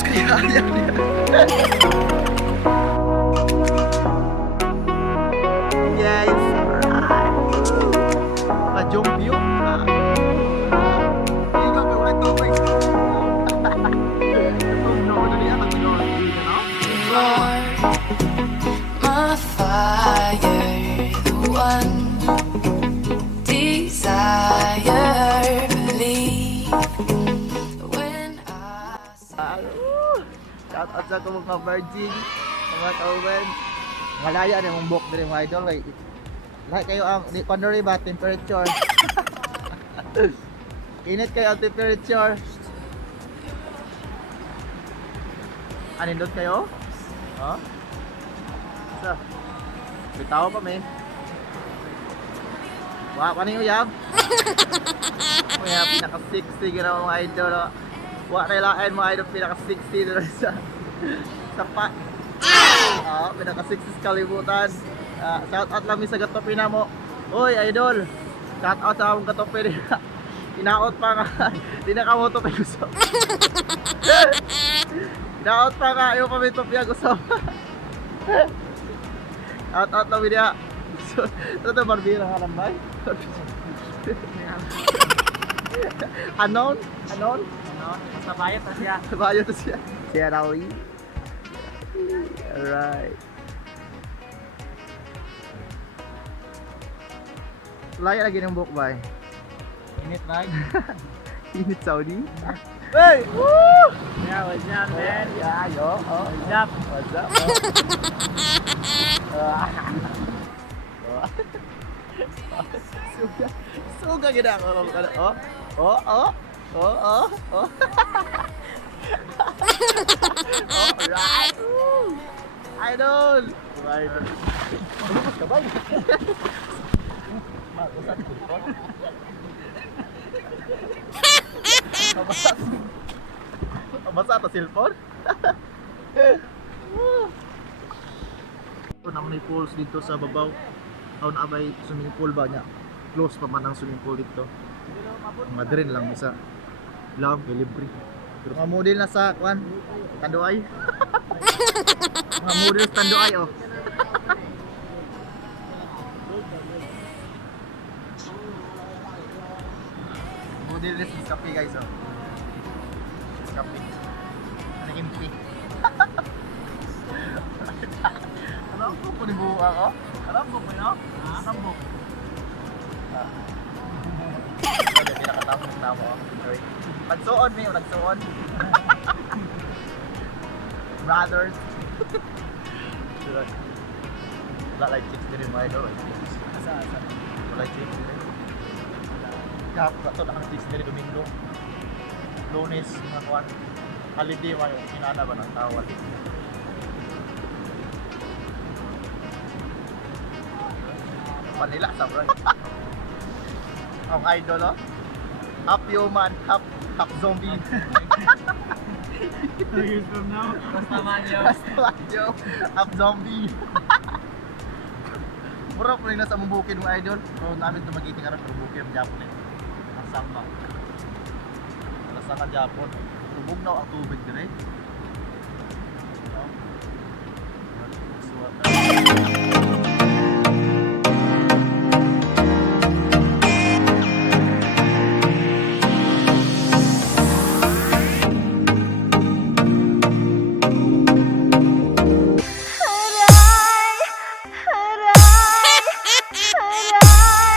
Tapos kaya yan. Yes, alright. Ka-jump yun. Hindi ka pa ulit to, guys. My fire, the one desire, believe when I Shout out sa ako mga virgin, mga kauban. Malaya na mong book din mga idol. Lahat kayo ang, kung ba, temperature. Init kayo ang temperature. Anindot kayo? Ha? So, bitaw pa may. Paano yung uyab? Uyab, pinaka-60 gina mga idol. Wa kailangan mga idol, pinaka-60 doon sa pa. Pinaka-60 sa kalibutan. Shout out lang sa gatopina mo. Uy idol, shout out sa akong gatopina. Inaot pa nga. Di na kamoto pa gusto. Inaot pa nga. Ayaw pa may topya gusto. Shout out lang niya. Ito barbira nga lang ba? Anon? Anon? Basta bayad na siya. Bayo to siya. Siya Rawi. Alright. Laya lagi ng book ba? Init lang. Init Saudi. Hey! Woo! Yeah, what's up, man? Yeah, yo. Oh, What's up? what's up? Suga. Suga gina ako. Oh. Oh, oh. Oh, oh. Oh. Alright. Woo! Idol. Idol. Lumos ka ba? Mabasa ata cellphone? Ito naman may pools dito sa babaw. Aun abay swimming pool ba niya? Close pa man ang swimming pool dito. Madrin lang isa. Lang libre. Pero mga model na sa kwan, Tanduay. Mga model sa Tanduay oh. Model na sa kape guys oh. Kape. Ano impi? Alam ko po ni buha ko. Alam ko po no? Alam mo. Hindi nakatapos na ako. Nagsuon mo yung nagsuon. Brothers. Wala like chicks din yung mga idol. Asa? Wala chicks din. Kahap na ito nakang chicks din Domingo. Lunes, mga kuwan. Holiday mo yung inana ba ng tawal. Manila sa bro. Ang idol oh. Half human, half zombie. 2 years from now, basta man yun. Yo, half zombie. Mura po rin nasa mong bukid mga idol. Pero namin ito magiting araw pero bukid ang Japon eh. Asang ba? Asang ang Japon. Tubog na ang tubig din eh.